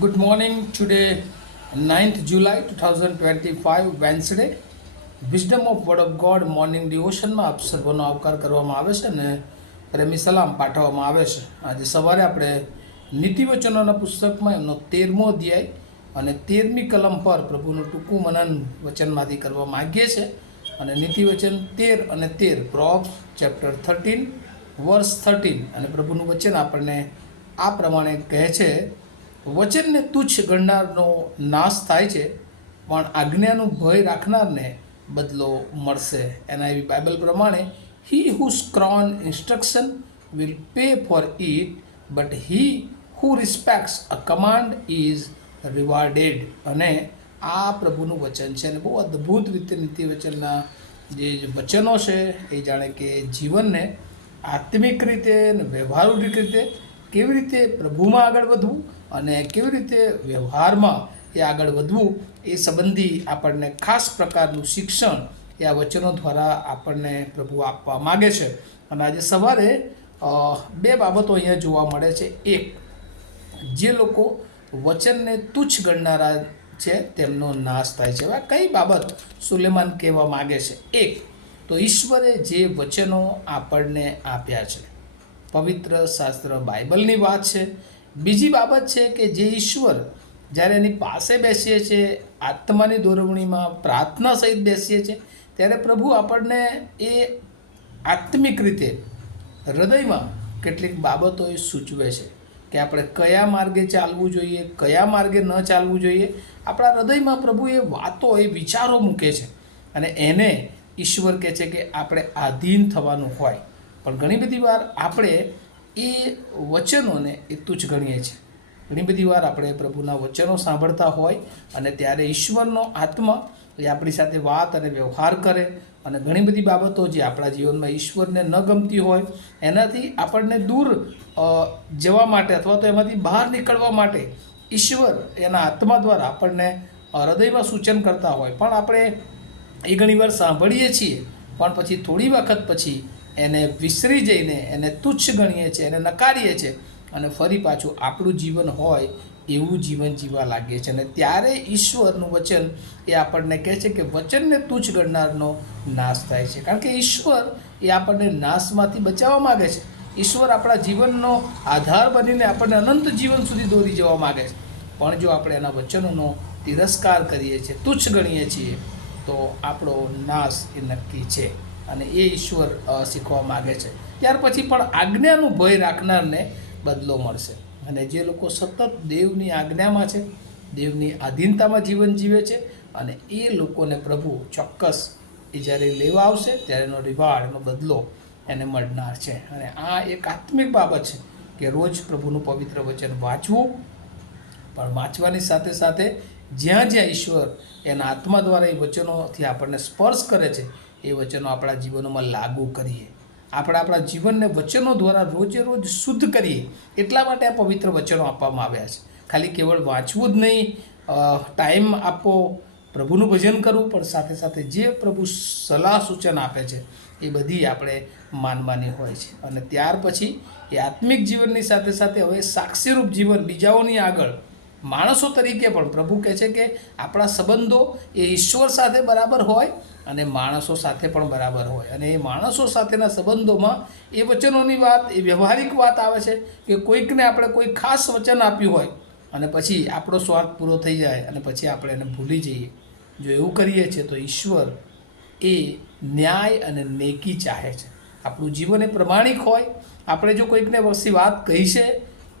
Good morning. Today, 9th July 2025, Wednesday. Wisdom of word of God morning ડિવોશનમાં આપ સર્વનો આવકાર કરવામાં આવે છે અને પ્રેમી સલામ પાઠવવામાં આવે છે. આજે સવારે આપણે નીતિવચનોના પુસ્તકમાં એમનો 13મો અધ્યાય અને 13મી કલમ પર પ્રભુનું ટૂંકું મનન વચનમાંથી કરવા માગીએ છીએ. અને નીતિવચન 13 અને 13 પ્રોબ્સ ચેપ્ટર 13 વર્સ 13 અને પ્રભુનું વચન આપણને આ પ્રમાણે કહે છે: વચનને તુચ્છ ગણનારનો નાશ થાય છે, પણ આજ્ઞાનું ભય રાખનારને બદલો મળશે. એના એવી બાઇબલ પ્રમાણે he who scorns instruction will pay for it, but he who respects a command is rewarded. અને આ પ્રભુનું વચન છે અને બહુ અદ્ભુત રીતે નીતિવચનના જે વચનો છે એ જાણે કે જીવનને આત્મિક રીતે અને વ્યવહારિક રીતે કેવી રીતે પ્રભુમાં આગળ વધવું અને કેવી રીતે વ્યવહારમાં એ આગળ વધવું એ સંબંધી આપણને ખાસ પ્રકારનું શિક્ષણ એ આ વચનો દ્વારા આપણને પ્રભુ આપવા માગે છે. અને આજે સવારે બે બાબતો અહીંયા જોવા મળે છે. એક, જે લોકો વચનને તુચ્છ ગણનારા છે તેમનો નાશ થાય છે. હવે કઈ બાબત સુલેમાન કહેવા માગે છે? એક તો ઈશ્વરે જે વચનો આપણને આપ્યા છે, પવિત્ર શાસ્ત્ર બાઇબલની વાત છે. બીજી બાબત છે કે જે ઈશ્વર જ્યારે એની પાસે બેસીએ છીએ, આત્માની દોરવણીમાં પ્રાર્થના સહિત બેસીએ છીએ, ત્યારે પ્રભુ આપણને એ આત્મિક રીતે હૃદયમાં કેટલીક બાબતો એ સૂચવે છે કે આપણે કયા માર્ગે ચાલવું જોઈએ, કયા માર્ગે ન ચાલવું જોઈએ. આપણા હૃદયમાં પ્રભુ એ વાતો, એ વિચારો મૂકે છે અને એને ઈશ્વર કહે છે કે આપણે આધીન થવાનું હોય. પણ ઘણી બધી વાર આપણે એ વચનોને એ તુચ્છ ગણીએ છીએ. ઘણી બધી વાર આપણે પ્રભુના વચનો સાંભળતા હોય અને ત્યારે ઈશ્વરનો આત્મા એ આપણી સાથે વાત અને વ્યવહાર કરે અને ઘણી બધી બાબતો જે આપણા જીવનમાં ઈશ્વરને ન ગમતી હોય એનાથી આપણને દૂર જવા માટે અથવા તો એમાંથી બહાર નીકળવા માટે ઈશ્વર એના આત્મા દ્વારા આપણને હૃદયમાં સૂચન કરતા હોય. પણ આપણે એ ઘણીવાર સાંભળીએ છીએ પણ પછી થોડી વખત પછી એને વિસરી જઈને એને તુચ્છ ગણીએ છીએ, એને નકારીએ છીએ અને ફરી પાછું આપણું જીવન હોય એવું જીવન જીવવા લાગીએ છીએ. અને ત્યારે ઈશ્વરનું વચન એ આપણને કહે છે કે વચનને તુચ્છ ગણનારનો નાશ થાય છે. કારણ કે ઈશ્વર એ આપણને નાશમાંથી બચાવવા માગે છે. ઈશ્વર આપણા જીવનનો આધાર બનીને આપણને અનંત જીવન સુધી દોરી જવા માગે છે. પણ જો આપણે એના વચનોનો તિરસ્કાર કરીએ છીએ, તુચ્છ ગણીએ છીએ, તો આપણો નાશ એ નક્કી છે અને એ ઈશ્વર શીખવા માગે છે. ત્યાર પછી પણ આજ્ઞાનું ભય રાખનારને બદલો મળશે. અને જે લોકો સતત દેવની આજ્ઞામાં છે, દેવની આધીનતામાં જીવન જીવે છે, અને એ લોકોને પ્રભુ ચોક્કસ એ જ્યારે લેવા આવશે ત્યારે એનો રિવાર્ડ, એનો બદલો એને મળનાર છે. અને આ એક આત્મિક બાબત છે કે રોજ પ્રભુનું પવિત્ર વચન વાંચવું, પણ વાંચવાની સાથે સાથે જ્યાં જ્યાં ઈશ્વર એના આત્મા દ્વારા એ વચનોથી આપણને સ્પર્શ કરે છે એ વચનો આપણા જીવનોમાં લાગુ કરીએ. આપણે આપણા જીવનને વચનો દ્વારા રોજે રોજ શુદ્ધ કરીએ. એટલા માટે આ પવિત્ર વચનો આપવામાં આવ્યા છે. ખાલી કેવળ વાંચવું જ નહીં, ટાઈમ આપવો, પ્રભુનું ભજન કરવું, પણ સાથે સાથે જે પ્રભુ સલાહ સૂચન આપે છે એ બધી આપણે માનવાની હોય છે. અને ત્યાર પછી એ આત્મિક જીવનની સાથે સાથે હવે સાક્ષીરૂપ જીવન બીજાઓની આગળ માણસો તરીકે પણ પ્રભુ કહે છે કે આપણા સંબંધો એ ઈશ્વર સાથે બરાબર હોય અને માણસો સાથે પણ બરાબર હોય. અને એ માણસો સાથેના સંબંધોમાં એ વચનોની વાત, એ વ્યવહારિક વાત આવે છે કે કોઈકને આપણે કોઈ ખાસ વચન આપ્યું હોય અને પછી આપણો સ્વાર્થ પૂરો થઈ જાય અને પછી આપણે એને ભૂલી જઈએ. જો એવું કરીએ છીએ તો ઈશ્વર એ ન્યાય અને નેકી ચાહે છે. આપણું જીવન એ પ્રમાણિક હોય. આપણે જો કોઈકને વસ્તી વાત કહી છે,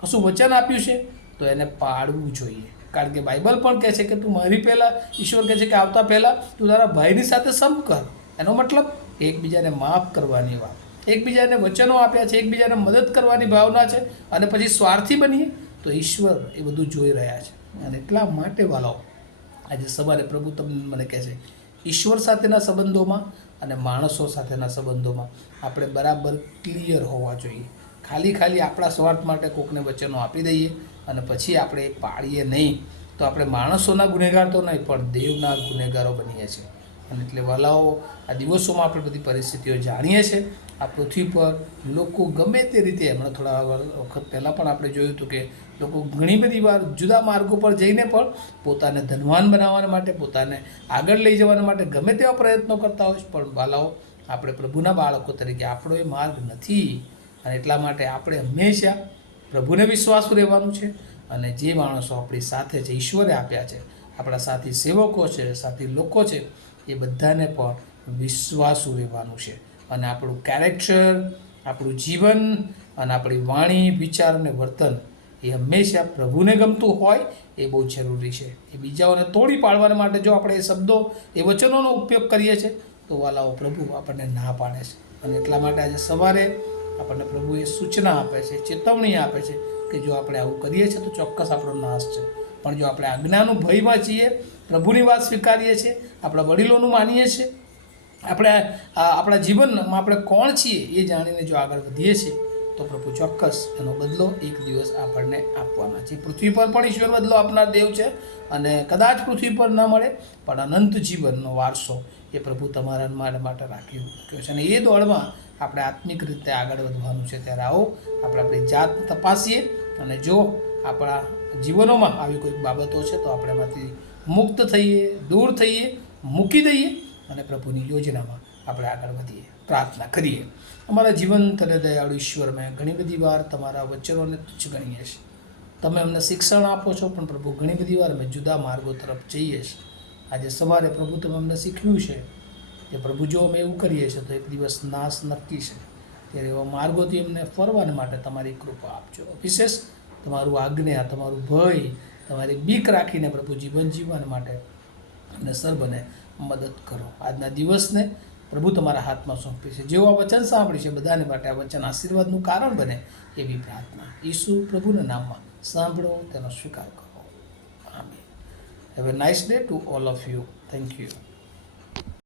કશું વચન આપ્યું છે, તો એને પાળવું જોઈએ. કારણ કે બાઇબલ પણ કહે છે કે તું મારી પહેલાં, ઈશ્વર કહે છે કે આવતા પહેલાં તું તારા ભાઈની સાથે સમ કર. એનો મતલબ એકબીજાને માફ કરવાની વાત, એકબીજાને વચનો આપ્યા છે, એકબીજાને મદદ કરવાની ભાવના છે, અને પછી સ્વાર્થી બનીએ તો ઈશ્વર એ બધું જોઈ રહ્યા છે. અને એટલા માટે વાલાઓ, આજે સવારે પ્રભુ તમને મને કહે છે ઈશ્વર સાથેના સંબંધોમાં અને માણસો સાથેના સંબંધોમાં આપણે બરાબર ક્લિયર હોવા જોઈએ. ખાલી આપણા સ્વાર્થ માટે કોકને વચનો આપી દઈએ અને પછી આપણે પાળીએ નહીં તો આપણે માણસોના ગુનેગાર તો નહીં પણ દેવના ગુનેગારો બનીએ છીએ. અને એટલે વાલાઓ, આ દિવસોમાં આપણે બધી પરિસ્થિતિઓ જાણીએ છીએ. આ પૃથ્વી પર લોકો ગમે તે રીતે, હમણાં થોડા વખત પહેલાં પણ આપણે જોયું હતું કે લોકો ઘણી બધી વાર જુદા માર્ગો પર જઈને પણ પોતાને ધનવાન બનાવવા માટે, પોતાને આગળ લઈ જવા માટે ગમે તેવા પ્રયત્નો કરતા હોય છે. પણ વાલાઓ, આપણે પ્રભુના બાળકો તરીકે આપણો એ માર્ગ નથી. અને એટલા માટે આપણે હંમેશા પ્રભુને વિશ્વાસુ રહેવાનું છે. અને જે માણસો આપણી સાથે છે, ઈશ્વરે આપ્યા છે, આપણા સાથી સેવકો છે, સાથી લોકો છે, એ બધાને પણ વિશ્વાસુ રહેવાનું છે. અને આપણું કેરેક્ટર, આપણું જીવન અને આપણી વાણી, વિચાર અને વર્તન એ હંમેશા પ્રભુને ગમતું હોય એ બહુ જરૂરી છે. એ બીજાઓને તોડી પાડવા માટે જો આપણે એ શબ્દો, એ વચનોનો ઉપયોગ કરીએ છીએ તો વાલાઓ, પ્રભુ આપણને ના પાડે છે. અને એટલા માટે આજે સવારે આપણને પ્રભુએ સૂચના આપે છે, ચેતવણી આપે છે કે જો આપણે આવું કરીએ છીએ તો ચોક્કસ આપણો નાશ છે. પણ જો આપણે આજ્ઞાનું ભયમાં છીએ, પ્રભુની વાત સ્વીકારીએ છીએ, આપણા વડીલોનું માનીએ છીએ, આપણે આપણા જીવનમાં આપણે કોણ છીએ એ જાણીને જો આગળ વધીએ છીએ તો પ્રભુ ચોક્કસ એનો બદલો એક દિવસ આપણને આપવાના છે. પૃથ્વી પર પણ ઈશ્વર બદલો આપનાર દેવ છે. અને કદાચ પૃથ્વી પર ન મળે પણ અનંત જીવનનો વારસો એ પ્રભુ તમારા માટે રાખ્યો છે. અને એ દોડમાં આપણે આત્મિક રીતે આગળ વધવાનું છે. ત્યારે આવો આપણે આપણી જાત તપાસીએ અને જો આપણા જીવનોમાં આવી કોઈ બાબતો છે તો આપણે એમાંથી મુક્ત થઈએ, દૂર થઈએ, મૂકી દઈએ અને પ્રભુની યોજનામાં આપણે આગળ વધીએ. પ્રાર્થના કરીએ. અમારા જીવંત અને દયાળુ ઈશ્વર, મેં ઘણી બધી વાર તમારા વચનોને તુચ્છ ગણીએ છીએ. તમે અમને શિક્ષણ આપો છો, પણ પ્રભુ ઘણી બધી વાર અમે જુદા માર્ગો તરફ જઈએ છીએ. આજે સવારે પ્રભુ તમે અમને શીખવ્યું છે કે પ્રભુ જો અમે એવું કરીએ છીએ તો એક દિવસ નાશ નક્કી છે. ત્યારે એવા માર્ગોથી અમને ફરવા માટે તમારી કૃપા આપજો. વિશેષ તમારું આજ્ઞા, તમારું ભય, તમારી બીક રાખીને પ્રભુ જીવન જીવવા માટે અમને સર્વને મદદ કરો. આજના દિવસને પ્રભુ તમારા હાથમાં સોંપી છે. જેઓ આ વચન સાંભળી છે બધાને માટે આ વચન આશીર્વાદનું કારણ બને એવી પ્રાર્થના ઈસુ પ્રભુના નામમાં સાંભળો, તેનો સ્વીકાર કરો. આમીન. Have a nice day to all of you. Thank you.